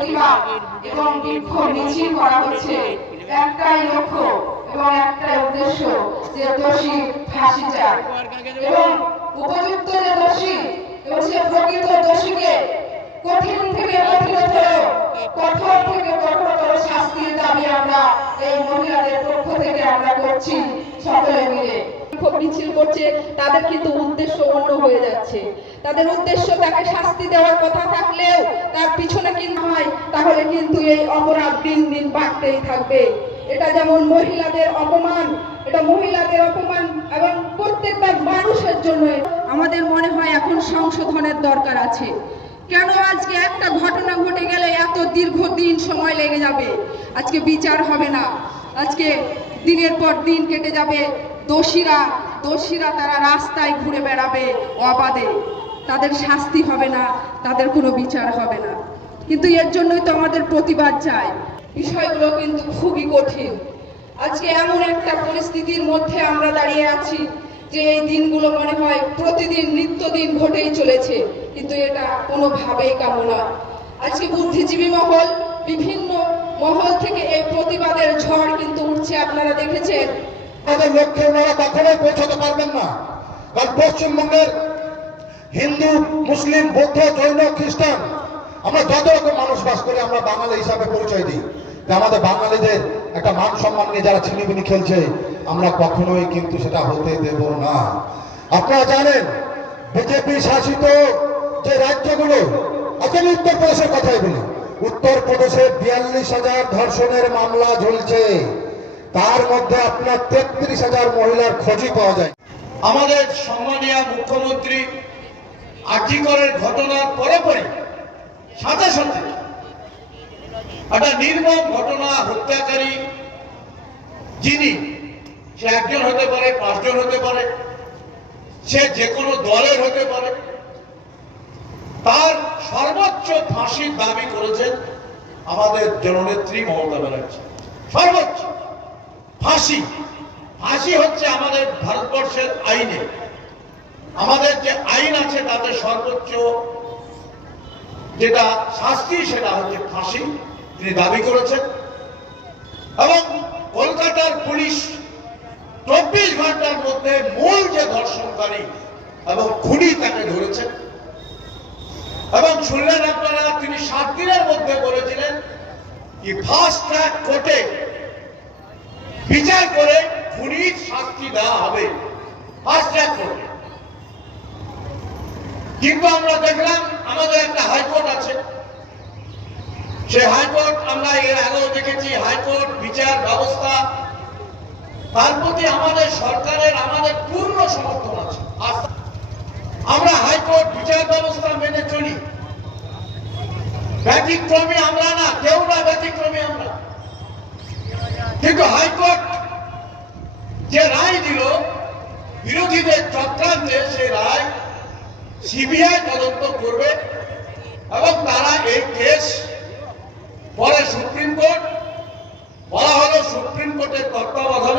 প্রতিবাদ এবং বিক্ষোভ মিছিল করা হচ্ছে। একটাই লক্ষ্য এবং একটাই উদ্দেশ্য যে দোষী ফাঁসি চায়। এবং উপযুক্ত যে দোষী এবং সে প্রকৃত দোষীকে কঠিন থেকে কঠিনতর কঠোর থেকে কঠোরতর শাস্তির দাবি আমরা এই মহিলাদের পক্ষ থেকে আমরা করছি সকলে মিলে। বিক্ষোভ মিছিল করছে, তাদের কিন্তু উদ্দেশ্য অন্য হয়ে যাচ্ছে। তাদের উদ্দেশ্য তাকে শাস্তি দেওয়ার কথা থাকলেও তার পিছনে কিন্তু হয় তাহলে কিন্তু এই অপরাধ দিন দিন বাড়তেই থাকবে। এটা যেমন মহিলাদের অপমান, এটা মহিলাদের অপমান এবং প্রত্যেকটা মানুষের জন্য আমাদের মনে হয় এখন সংশোধনের দরকার আছে। কেন আজকে একটা ঘটনা ঘটে গেলে এত দীর্ঘদিন সময় লেগে যাবে? আজকে বিচার হবে না। আজকে দিনের পর দিন কেটে যাবে। দোষীরা দোষীরা তারা রাস্তায় ঘুরে বেড়াবে অবাধে। তাদের শাস্তি হবে না, তাদের কোনো বিচার হবে না। কিন্তু এর জন্যই তো আমাদের প্রতিবাদ চাই। বিষয়গুলো কিন্তু খুবই কঠিন। আজকে এমন একটা পরিস্থিতির মধ্যে আমরা দাঁড়িয়ে আছি যে এই দিনগুলো মনে হয় প্রতিদিন নিত্যদিন ঘটেই চলেছে, কিন্তু এটা কোনোভাবেই কাম্য নয়। আজকে বুদ্ধিজীবী মহল, বিভিন্ন মহল থেকে এই প্রতিবাদের ঝড় কিন্তু উঠছে, আপনারা দেখেছেন। আমাদের লক্ষ্যে ওনারা কখনোই পৌঁছাতে পারবেন না। কারণ পশ্চিমবঙ্গের হিন্দু, মুসলিম, বৌদ্ধ, জৈন, খ্রিস্টান, আমরা যত রকম মানুষ বাস করি, আমরা বাঙালি হিসাবে পরিচয় দিই। আমাদের বাঙালিদের একটা মান সম্মান নিয়ে যারা ছিনিবিনি খেলছে, আমরা কখনোই কিন্তু সেটা হতে দেব না। আপনারা জানেন বিজেপি শাসিত যে রাজ্যগুলো আজকে আমি উত্তরপ্রদেশের কথাই বলি। উত্তরপ্রদেশে বিয়াল্লিশ হাজার ধর্ষণের মামলা ঝুলছে। তার মধ্যে আপনার তেত্রিশ হাজার মহিলার খোঁজই পাওয়া যায়। আমাদের সম্মানীয় মুখ্যমন্ত্রী আর্যিকরের ঘটনার পরে পরে সাথে সাথে একটা নির্মম ঘটনা হত্যাকারী যিনি, সে একজন হতে পারে, পাঁচজন হতে পারে, সে যে কোনো দলের হতে পারে, তার সর্বোচ্চ ফাঁসির দাবি করেছেন আমাদের জননেত্রী মমতা ব্যানার্জি। সর্বোচ্চ। ফাঁসি। ফাঁসি হচ্ছে আমাদের ভারতবর্ষের আইনে। আমাদের যে আইন আছে তাতে সর্বোচ্চ যেটা শাস্তি, সেটা হচ্ছে ফাঁসি। তিনি দাবি করেছেন। এবং কলকাতার পুলিশ চব্বিশ ঘণ্টার মধ্যে মূল যে ধর্ষণকারী এবং খুনি তাকে ধরেছেন। এবং শুনলেন আপনারা, তিনি সাত দিনের মধ্যে বলেছিলেন কি ফার্স্ট ট্র্যাক কোর্টে বিচার করে খুনির শাস্তি দেওয়া হবে। কিন্তু আমরা দেখলাম আমাদের একটা হাইকোর্ট আছে। সে হাইকোর্ট আমরা এর আগেও দেখেছি, হাইকোর্ট বিচার ব্যবস্থা। তার প্রতি আমাদের সরকারের আমাদের পূর্ণ সমর্থন আছে। আমরা হাইকোর্ট বিচার ব্যবস্থা মেনে চলি। ব্যতিক্রমী আমরা না, কেউ না ব্যতিক্রমী আমরা। কিন্তু হাইকোর্ট যে রায় দিল, বিরোধীদের চক্রান্তে সে রায় সিবিআই তদন্ত করবে এবং তারা এই কেস পরে সুপ্রিম কোর্ট, বলা হলো সুপ্রিম কোর্টের তত্ত্বাবধানে